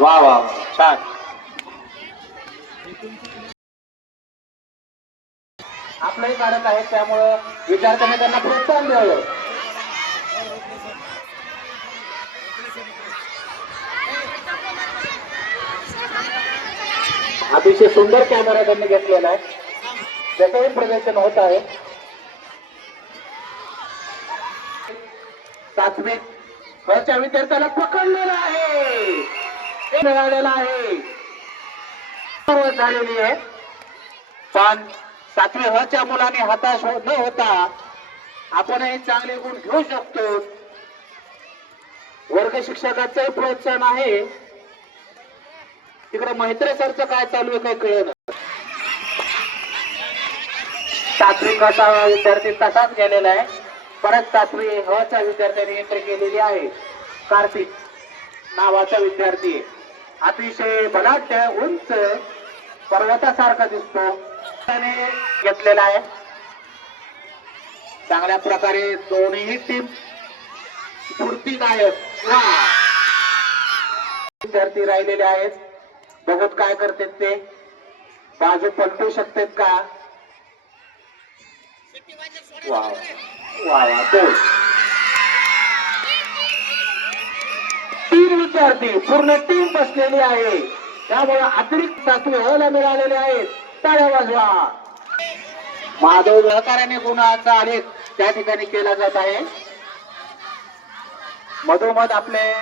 वा वा वा, छान. आपलंही काढत आहेत त्यामुळं विद्यार्थ्यांनी त्यांना प्रोत्साहन द्यावं. अतिशय सुंदर कॅमेरा त्यांनी घेतलेला आहे, त्याचंही प्रदर्शन होत आहे. सातवी वरच्या विद्यार्थ्याला पकडलेला आहे, ते मिळालेला आहे, सुरुवात झालेली आहे. पण सातवी वरच्या मुलाने हताश न होता आपणही चांगले गुण घेऊ शकतो. वर्ग शिक्षकाचंही प्रोत्साहन आहे. तिकडे मैत्रे सरचं काय चालू आहे काही कळलं. सातवी कसा विद्यार्थी तसाच गेलेला आहे. परत सातवी हचा विद्यार्थ्यांनी एंट्री केलेली आहे. कार्तिक नावाचा विद्यार्थी अतिशय बलाढ्य उंच पर्वतासारखा दिसतो, त्याने घेतलेला आहे. चांगल्या प्रकारे दोन्ही टीम स्फूर्तीदायक विद्यार्थी राहिलेले आहेत. बघत काय करतात ते, बाजू पलटू शकतात का. वा वा वा, तो तीन विद्यार्थी पूर्ण टीम बसलेली आहे, त्यामुळे अतिरिक्त सातवी हला मिळालेले आहेत. टाळ्या वाजवा. माधव सहकार्याने गुणाचा आलेख त्या ठिकाणी केला जात आहे. मधोमध आपले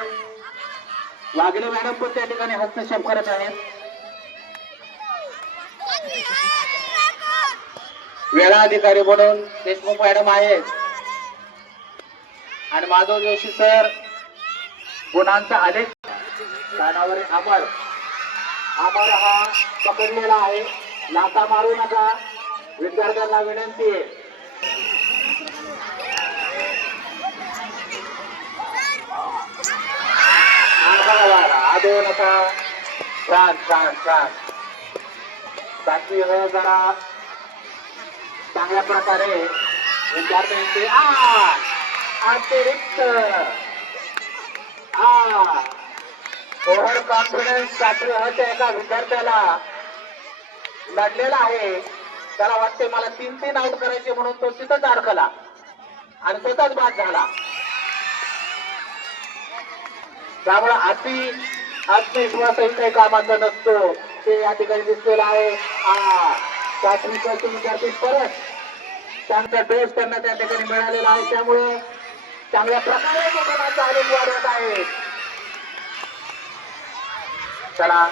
वाघले मॅडम पण त्या ठिकाणी हस्तक्षेप करत आहेत. वेळा अधिकारी म्हणून देशमुख मॅडम आहेत आणि माधव जोशी सर गुणांचा आलेख. कानावर अमर अमर हा पकडलेला आहे. लाथा मारू नका, विद्यार्थ्यांना विनंती आहे. आदो नका. छान छान छान. सातवी हो जरा चांगल्या प्रकारे विद्यार्थ्यांचे अतिरिक्त ओव्हर कॉन्फिडन्स सातवी हच्या एका विद्यार्थ्याला लढलेला आहे. त्याला वाटते मला 3-3 आउट करायचे म्हणून तो तिथंच अडकला आणि स्वतःच बाद झाला. त्यामुळे आत्मविश्वासही काही कामाचा नसतो, ते या ठिकाणी दिसलेला आहे. सातवीचा विद्यार्थी परत त्यांचा डोस त्यांना त्या ठिकाणी मिळालेला आहे, त्यामुळे चांगल्या प्रकारे गुणाचा आलेख वाढवत आहे. चला